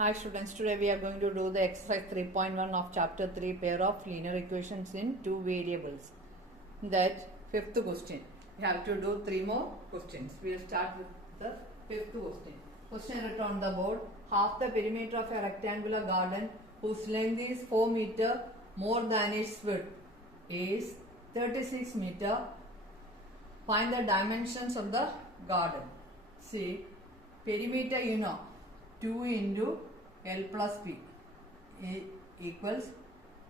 Hi students, today we are going to do the exercise 3.1 of chapter 3 pair of linear equations in two variables. That fifth question. We have to do three more questions. We will start with the fifth question. Question written on the board. Half the perimeter of a rectangular garden whose length is 4 meter more than its width is 36 meter. Find the dimensions of the garden. See, perimeter you know 2 into L plus P equals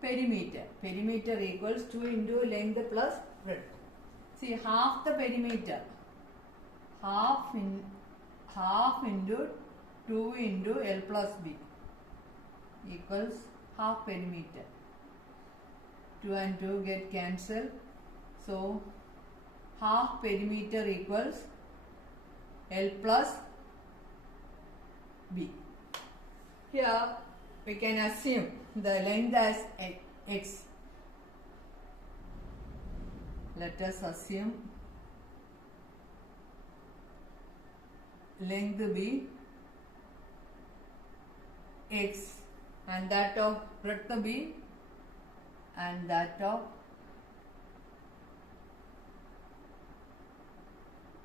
perimeter. Perimeter equals 2 into length plus width. See, half the perimeter, half into 2 into L plus B equals half perimeter. 2 and 2 get cancelled. So, half perimeter equals L plus B. Here we can assume the length as x. Let us assume length be x and that of breadth be and that of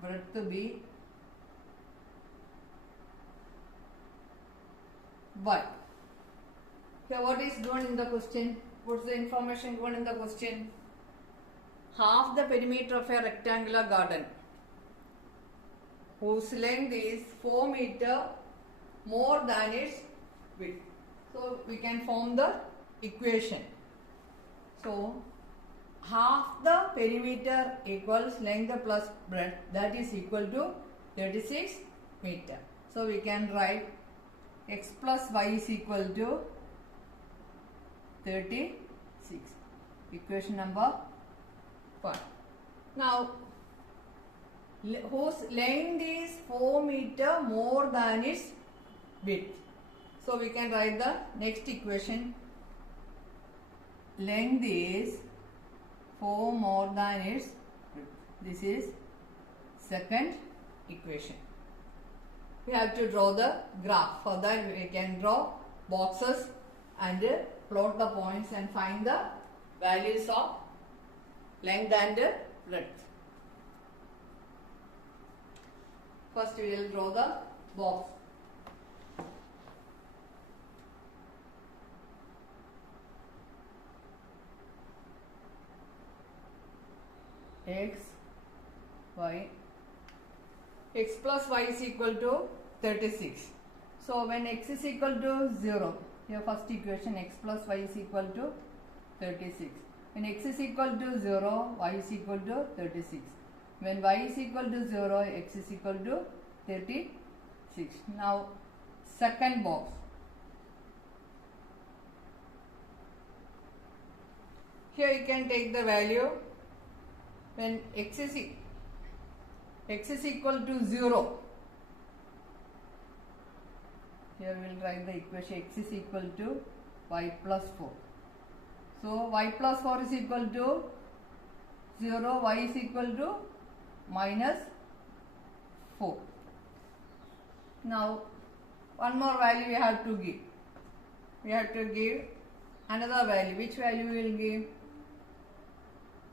breadth be y. Here what is given in the question? What's the information given in the question? Half the perimeter of a rectangular garden whose length is 4 meter more than its width. So we can form the equation. So half the perimeter equals length plus breadth, that is equal to 36 meter. So we can write x plus y is equal to 36. Equation number 1. Now, whose length is 4 meter more than its width. So we can write the next equation. Length is 4 more than its width. This is second equation. We have to draw the graph. For that we can draw boxes and plot the points and find the values of length and breadth. First we will draw the box. X, Y. X plus y is equal to 36. So when x is equal to 0, your first equation x plus y is equal to 36. When x is equal to 0, y is equal to 36. When y is equal to 0, x is equal to 36. Now second box. Here you can take the value when x is equal to 0. Here we will write the equation x is equal to y plus 4. So y plus 4 is equal to 0, y is equal to minus 4. Now one more value we have to give. We have to give another value. Which value we will give?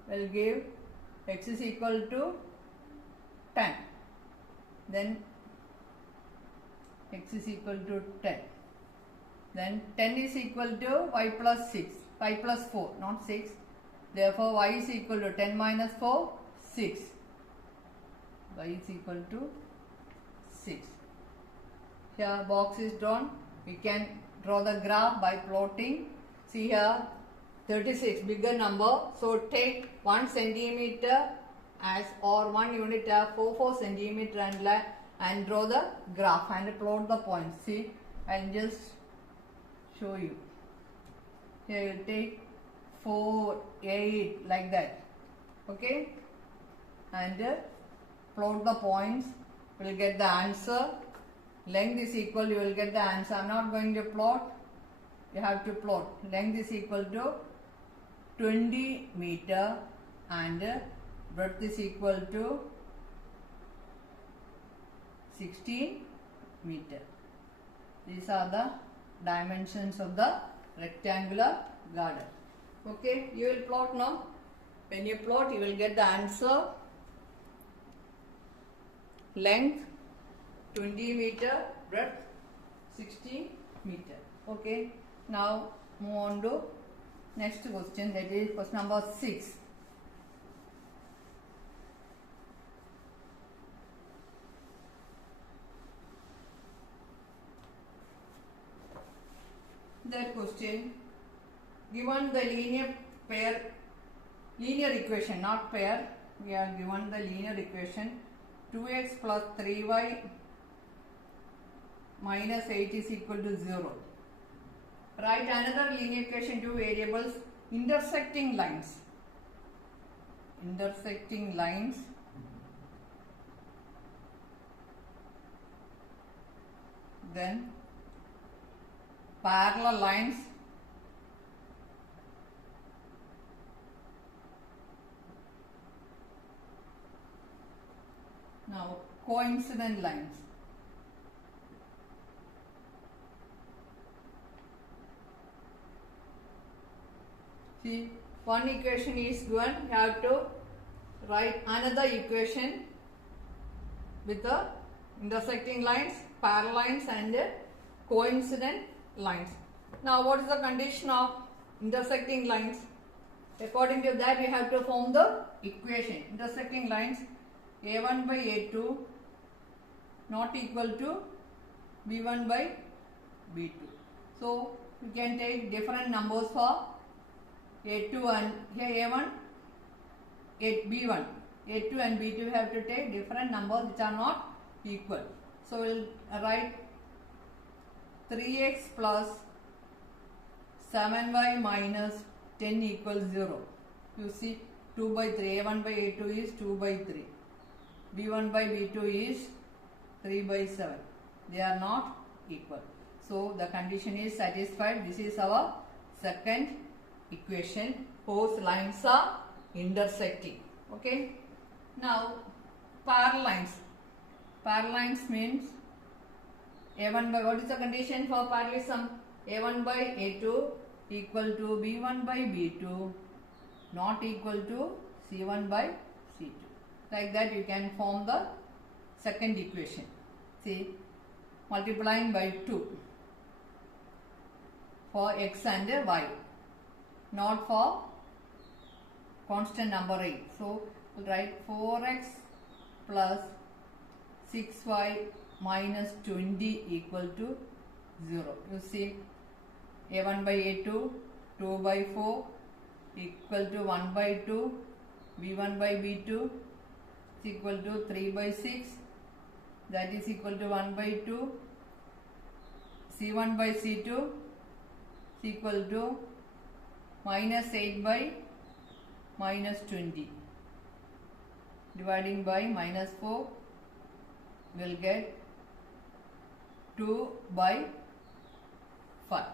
We will give x is equal to 10. Then x is equal to 10. Then 10 is equal to y plus 6. Y plus 4, not 6. Therefore, y is equal to 10 minus 4, 6. Y is equal to 6. Here box is drawn. We can draw the graph by plotting. See here 36, bigger number. So take 1 centimeter as or 1 unit of 4 centimeter and draw the graph and plot the points. See, I'll just show you. Here you take 4, 8 like that. Okay, and plot the points. We will get the answer. Length is equal, you will get the answer. I am not going to plot. You have to plot. Length is equal to 20 meter and breadth is equal to 16 meter. These are the dimensions of the rectangular garden. Okay, you will plot now. When you plot, you will get the answer. Length 20 meter, breadth 60 meter. Okay, now move on to next question, that is question number 6. That question, given the linear equation, not pair, we are given the linear equation 2x plus 3y minus 8 is equal to 0. Write another linear equation, two variables, intersecting lines. Intersecting lines then parallel lines now coincident lines. See, one equation is given, you have to write another equation with the intersecting lines, parallel lines and coincident lines. Now what is the condition of intersecting lines? According to that, we have to form the equation. Intersecting lines a1 by a2 not equal to b1 by b2. So we can take different numbers for a2 and here a1, b1, a2 and b2 we have to take different numbers which are not equal. So we will write 3x plus 7y minus 10 equals 0. You see 2 by 3, a1 by a2 is 2 by 3, b1 by b2 is 3 by 7. They are not equal. So the condition is satisfied. This is our second equation. Whose lines are intersecting. Okay. Now parallel lines. Parallel lines means a1 by, what is the condition for parallelism? a1 by a2 equal to b1 by b2 not equal to c1 by c2. Like that you can form the second equation. See, multiplying by 2 for x and y, not for constant number a. So we'll write 4x plus 6y minus 20 equal to 0. You see, a1 by a2, 2 by 4 equal to 1 by 2, b1 by b2 is equal to 3 by 6, that is equal to 1 by 2, c1 by c2 is equal to minus 8 by minus 20. Dividing by minus 4 will get 2 by 5.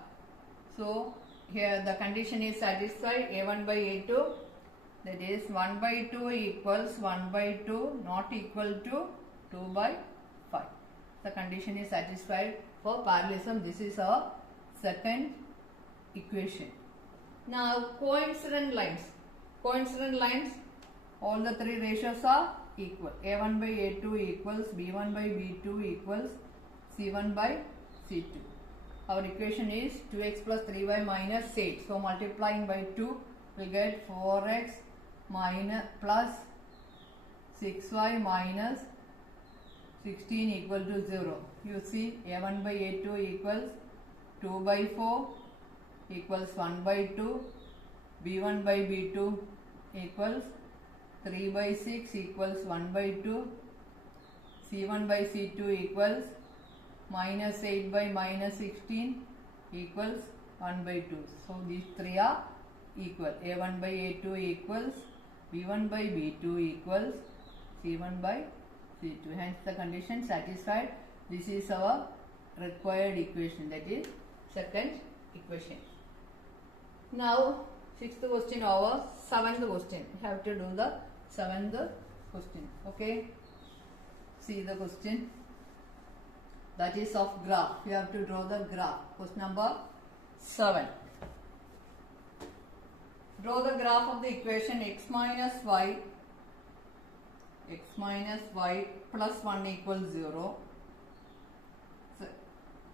So here the condition is satisfied. a1 by a2, that is 1 by 2 equals 1 by 2 not equal to 2 by 5. The condition is satisfied for parallelism. This is our second equation. Now coincident lines. Coincident lines, all the three ratios are equal. a1 by a2 equals b1 by b2 equals c1 by c2. Our equation is 2x plus 3y minus 8. So multiplying by 2 we get 4x minus plus 6y minus 16 equal to 0. You see, a1 by a2 equals 2 by 4 equals 1 by 2, b1 by b2 equals 3 by 6 equals 1 by 2, c1 by c2 equals minus 8 by minus 16 equals 1 by 2. So these three are equal. a1 by a2 equals b1 by b2 equals c1 by c2. Hence the condition satisfied. This is our required equation, that is second equation. Now sixth question over. Seventh question. You have to do the seventh question. Okay. See the question. that is of graph. You have to draw the graph. Question number 7. Draw the graph of the equation x minus y plus 1 equals 0.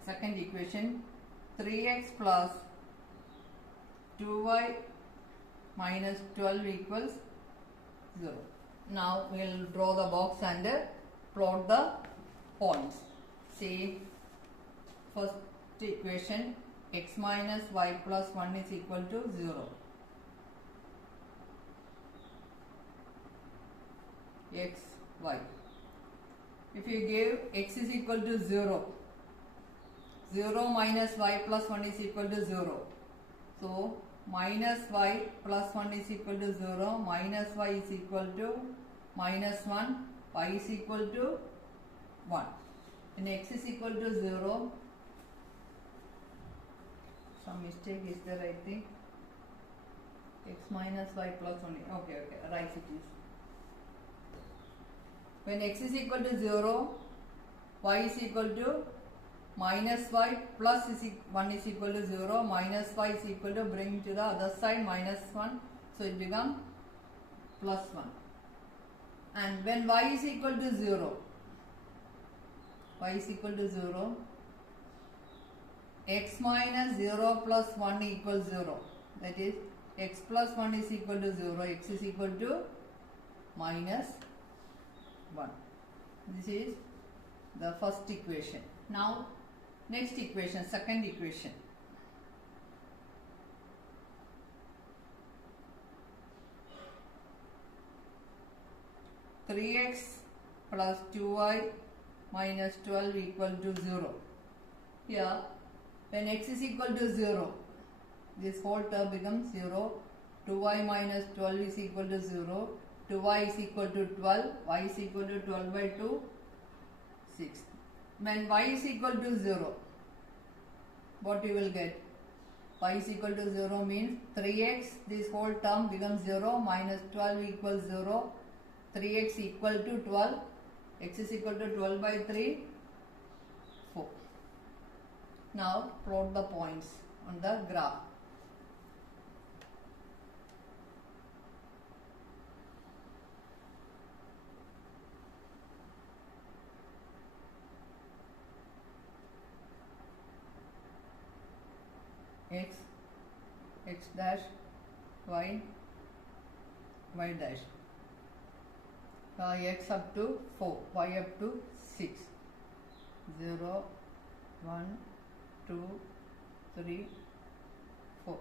Second equation, 3x plus 2y minus 12 equals 0. Now we will draw the box and plot the points. See, first equation, x minus y plus 1 is equal to 0. X, y. If you give x is equal to 0, 0 minus y plus 1 is equal to 0. So, minus y plus 1 is equal to 0, minus y is equal to minus 1, y is equal to 1. When x is equal to 0, some mistake is there, I think. X minus y plus 1, okay, right it is. When x is equal to 0, y is equal to minus y plus 1 is equal to 0, minus y is equal to, bring to the other side, minus 1, so it becomes plus 1. And when y is equal to 0, x minus 0 plus 1 equals 0. That is, x plus 1 is equal to 0, x is equal to minus 1. This is the first equation. Now, next equation, second equation. (3x plus 2y minus 12 equal to 0). Here, when x is equal to 0, this whole term becomes 0. 2y minus 12 is equal to 0. 2y is equal to 12. Y is equal to 12 by 2, 6. When y is equal to 0, what you will get? Y is equal to 0 means 3x, this whole term becomes 0, minus 12 equals 0. 3x equal to 12. X is equal to 12 by 3, 4. Now plot the points on the graph. X, x dash, y, y dash. X up to 4, y up to 6. 0, 1, 2, 3, 4.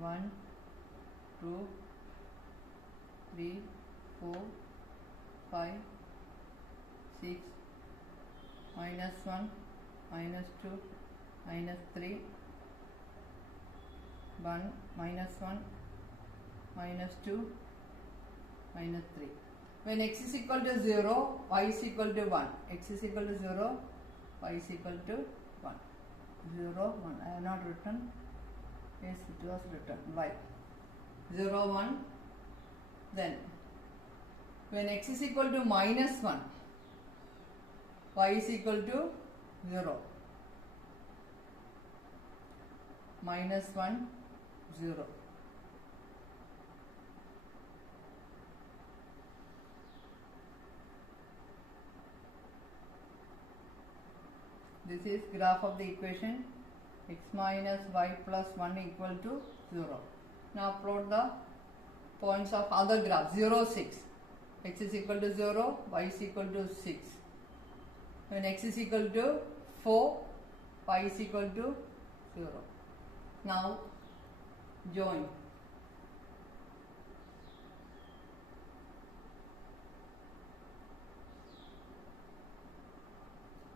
One, 2, 3, 4, 5, 6, minus 1, minus 2, minus 3, 1, minus 1, minus 2, minus 3. When x is equal to 0, y is equal to 1. X is equal to 0, y is equal to 1. 0, 1. I have not written. Yes, it was written. Y. 0, 1. Then, when x is equal to minus 1, y is equal to 0. Minus 1, 0. This is graph of the equation x minus y plus 1 equal to 0. Now plot the points of other graph. 0, 6. X is equal to 0, y is equal to 6. When x is equal to 4, y is equal to 0. Now join.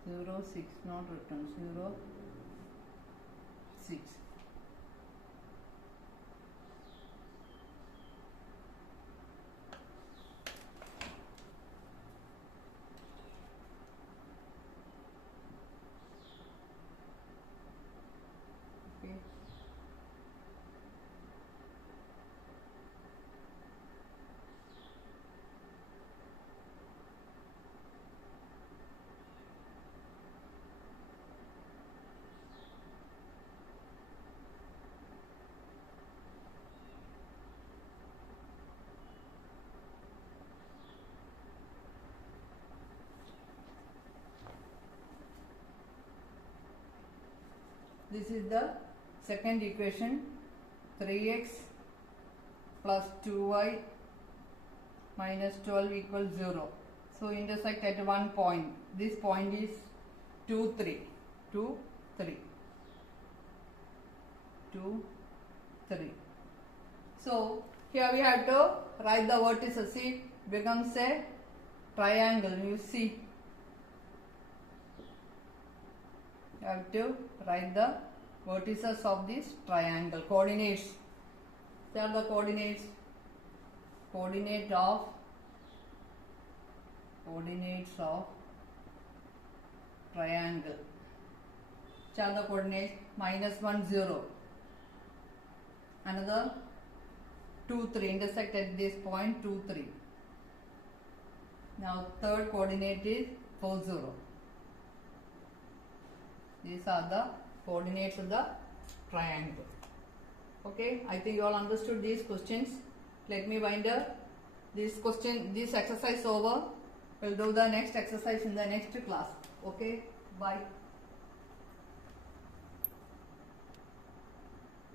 0, 6, not written. 0, 6. Okay. This is the second equation, 3x plus 2y minus 12 equals 0. So intersect at one point. This point is 2, 3. 2, 3. 2, 3. So here we have to write the vertices. See, becomes a triangle. You see, you have to write the vertices of this triangle. Coordinates. These are the coordinates. Coordinates of triangle. Which are the coordinates? -1, 0. Another 2, 3. Intersect at this point, 2, 3. Now third coordinate is 4, 0. These are the coordinates of the triangle. Okay, I think you all understood these questions. Let me wind up this exercise over. We'll do the next exercise in the next class. Okay, bye.